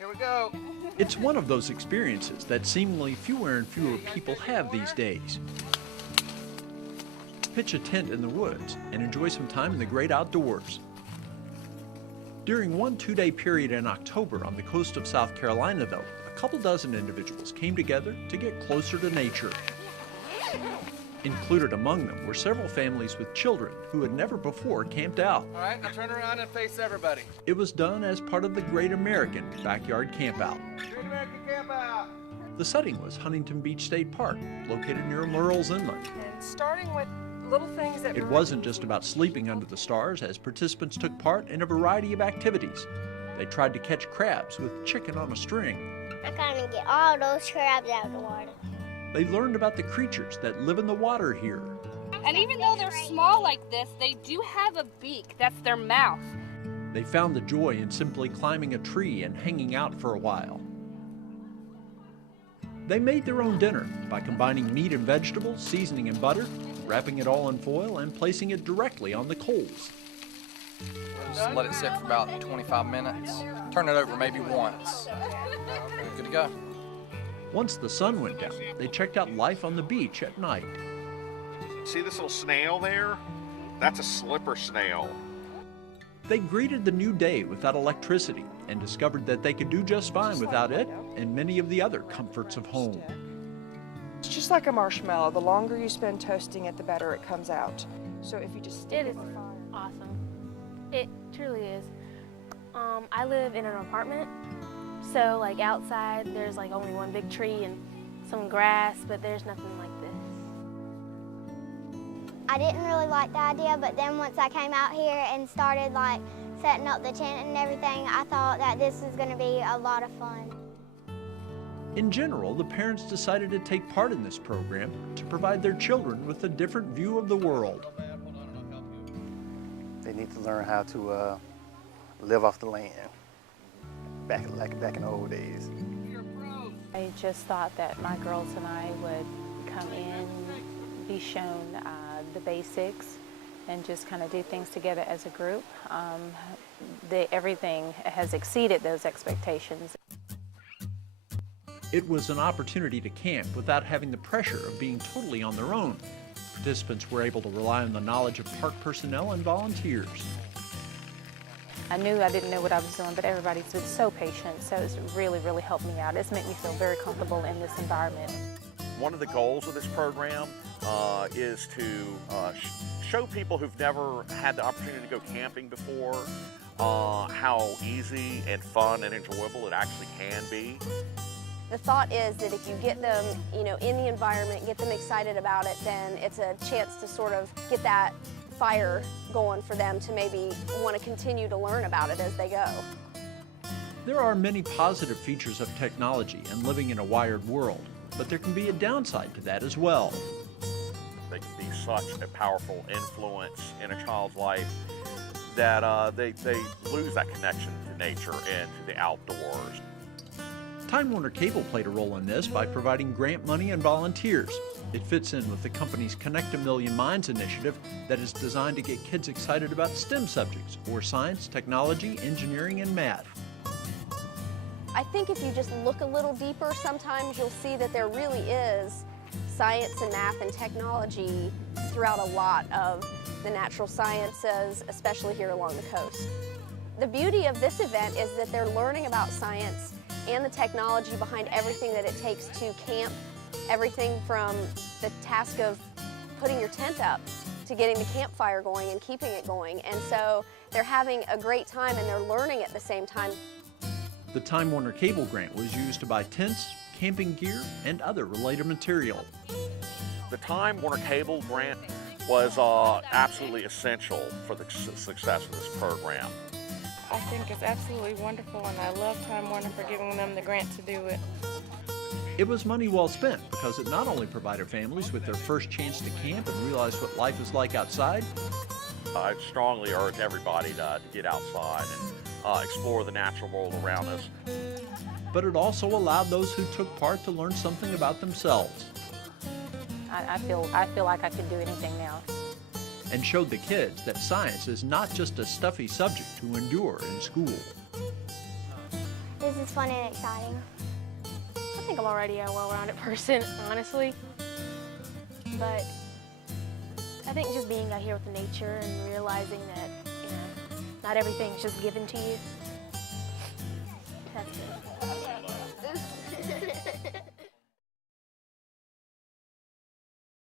Here we go. It's one of those experiences that seemingly fewer and fewer people have these days. Pitch a tent in the woods and enjoy some time in the great outdoors. During one 2-day period in October on the coast of South Carolina, though, a couple dozen individuals came together to get closer to nature. Included among them were several families with children who had never before camped out. All right, now turn around and face everybody. It was done as part of the Great American Backyard Campout. Great American Campout. The setting was Huntington Beach State Park, located near Murrells Inlet. And starting with little things that It wasn't just about sleeping under the stars, as participants took part in a variety of activities. They tried to catch crabs with chicken on a string. I kind of get all those crabs out of the water. They learned about the creatures that live in the water here. And even though they're small like this, they do have a beak. That's their mouth. They found the joy in simply climbing a tree and hanging out for a while. They made their own dinner by combining meat and vegetables, seasoning and butter, wrapping it all in foil, and placing it directly on the coals. Just let it sit for about 25 minutes. Turn it over maybe once. Good to go. Once the sun went down, they checked out life on the beach at night. See this little snail there? That's a slipper snail. They greeted the new day without electricity and discovered that they could do just fine without it and many of the other comforts of home. It's just like a marshmallow. The longer you spend toasting it, the better it comes out. So if you just stick It is awesome. It truly is. I live in an apartment, so like outside there's like only one big tree and some grass, but there's nothing like this. I didn't really like the idea, but then once I came out here and started like setting up the tent and everything, I thought that this was going to be a lot of fun. In general, the parents decided to take part in this program to provide their children with a different view of the world. They need to learn how to live off the land, back in the old days. I just thought that my girls and I would come in, be shown the basics, and just kind of do things together as a group. Everything has exceeded those expectations. It was an opportunity to camp without having the pressure of being totally on their own. Participants were able to rely on the knowledge of park personnel and volunteers. I knew I didn't know what I was doing, but everybody's been so patient, so it's really, really helped me out. It's made me feel very comfortable in this environment. One of the goals of this program is to show people who've never had the opportunity to go camping before how easy and fun and enjoyable it actually can be. The thought is that if you get them, in the environment, get them excited about it, then it's a chance to sort of get that fire going for them to maybe want to continue to learn about it as they go. There are many positive features of technology and living in a wired world, but there can be a downside to that as well. They can be such a powerful influence in a child's life that they lose that connection to nature and to the outdoors. Time Warner Cable played a role in this by providing grant money and volunteers. It fits in with the company's Connect a Million Minds initiative that is designed to get kids excited about STEM subjects, or science, technology, engineering, and math. I think if you just look a little deeper, sometimes you'll see that there really is science and math and technology throughout a lot of the natural sciences, especially here along the coast. The beauty of this event is that they're learning about science and the technology behind everything that it takes to camp, everything from the task of putting your tent up to getting the campfire going and keeping it going. And so they're having a great time and they're learning at the same time. The Time Warner Cable grant was used to buy tents, camping gear, and other related material. The Time Warner Cable grant was absolutely essential for the success of this program. I think it's absolutely wonderful, and I love Time Warner for giving them the grant to do it. It was money well spent because it not only provided families with their first chance to camp and realize what life is like outside. I strongly urge everybody to get outside and explore the natural world around us. But it also allowed those who took part to learn something about themselves. I feel like I can do anything now. And showed the kids that science is not just a stuffy subject to endure in school. The This is fun and exciting. I think I'm already a well-rounded person, honestly. But I think just being out here with the nature and realizing that, you know, not everything's just given to you. That's good.